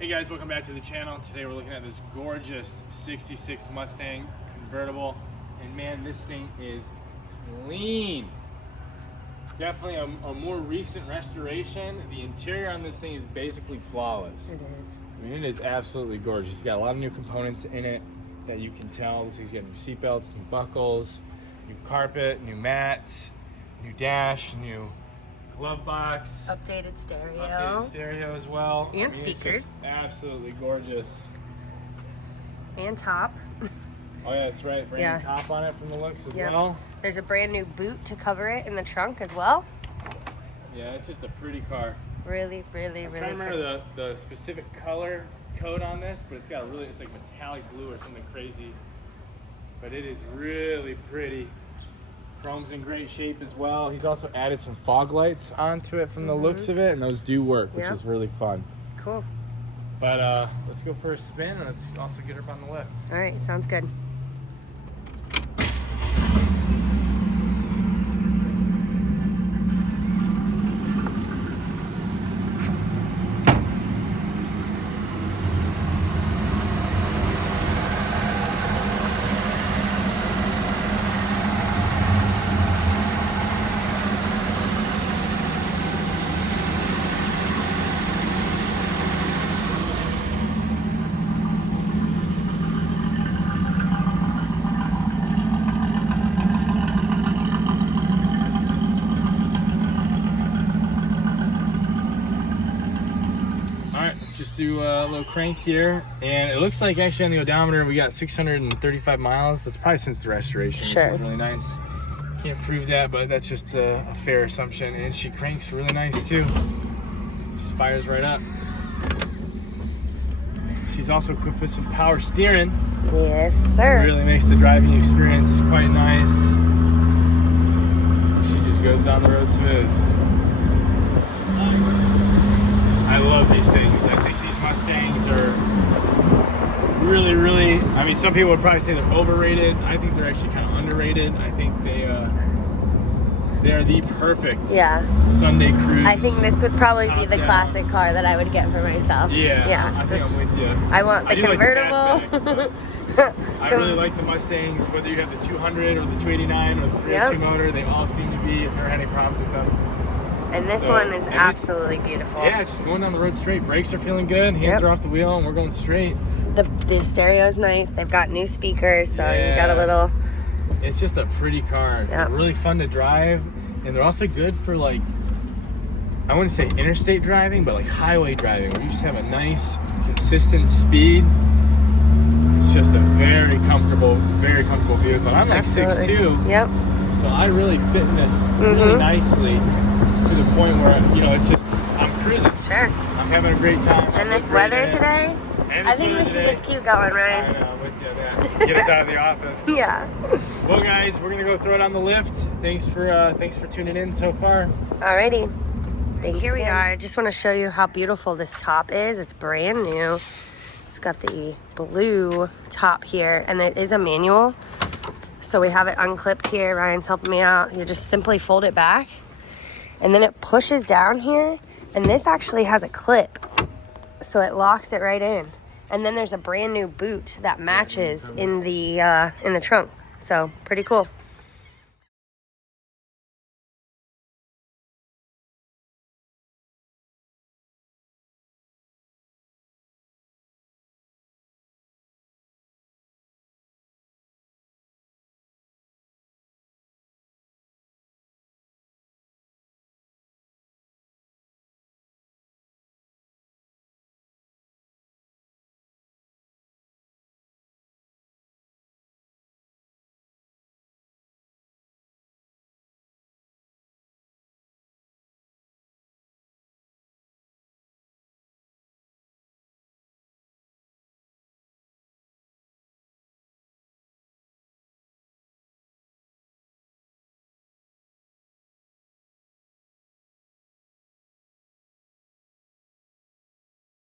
Hey guys, welcome back to the channel. Today we're looking at this gorgeous 66 Mustang Convertible. And man, this thing is clean. Definitely a more recent restoration. The interior on this thing is basically flawless. It is. I mean, it is absolutely gorgeous. It's got a lot of new components in it that you can tell. Looks like it's got new seat belts, new buckles, new carpet, new mats, new dash, new glove box, Updated stereo as well, and speakers. It's just absolutely gorgeous. And top. Oh yeah, that's right. Brand new top on it from the looks as well. There's a brand new boot to cover it in the trunk as well. Yeah, it's just a pretty car. Really I'm trying to remember the specific color code on this, but it's got it's like metallic blue or something crazy. But it is really pretty. Chrome's in great shape as well. He's also added some fog lights onto it from the looks of it, and those do work, which is really fun. Cool. But let's go for a spin, and let's also get her up on the lift. All right, sounds good. Just do a little crank here, and it looks like actually on the odometer we got 635 miles. That's probably since the restoration, which is really nice. Can't prove that, but that's just a fair assumption. And she cranks really nice too. Just fires right up. She's also equipped with some power steering. Yes, sir. It really makes the driving experience quite nice. She just goes down the road smooth. I love these things. I think these Mustangs are really, I mean, some people would probably say they're overrated. I think they're actually kind of underrated. I think they are the perfect Sunday cruise. I think this would probably be the classic car that I would get for myself. Yeah, I think I'm with you. I want the convertible. Like the I really like the Mustangs, whether you have the 200 or the 289 or the 302 motor. They all seem to be, I've never had any problems with them. And this one is absolutely beautiful. Yeah, it's just going down the road straight. Brakes are feeling good. Hands are off the wheel, and we're going straight. The stereo is nice. They've got new speakers, so you got a little... It's just a pretty car. They're really fun to drive, and they're also good for, like, I wouldn't say interstate driving, but like highway driving, where you just have a nice, consistent speed. It's just a very comfortable vehicle. And I'm like 6'2". Yep. So I really fit in this really nicely. To the point where, you know, it's just, I'm cruising. Sure. I'm having a great time. And this weather today, I think we should just keep going, right? I know, with you. Get us out of the office. Yeah. Well, guys, we're gonna go throw it on the lift. Thanks for tuning in so far. Alrighty. Here we are. I just want to show you how beautiful this top is. It's brand new. It's got the blue top here, and it is a manual. So we have it unclipped here. Ryan's helping me out. You just simply fold it back. And then it pushes down here, and this actually has a clip, so it locks it right in. And then there's a brand new boot that matches in the trunk. So pretty cool.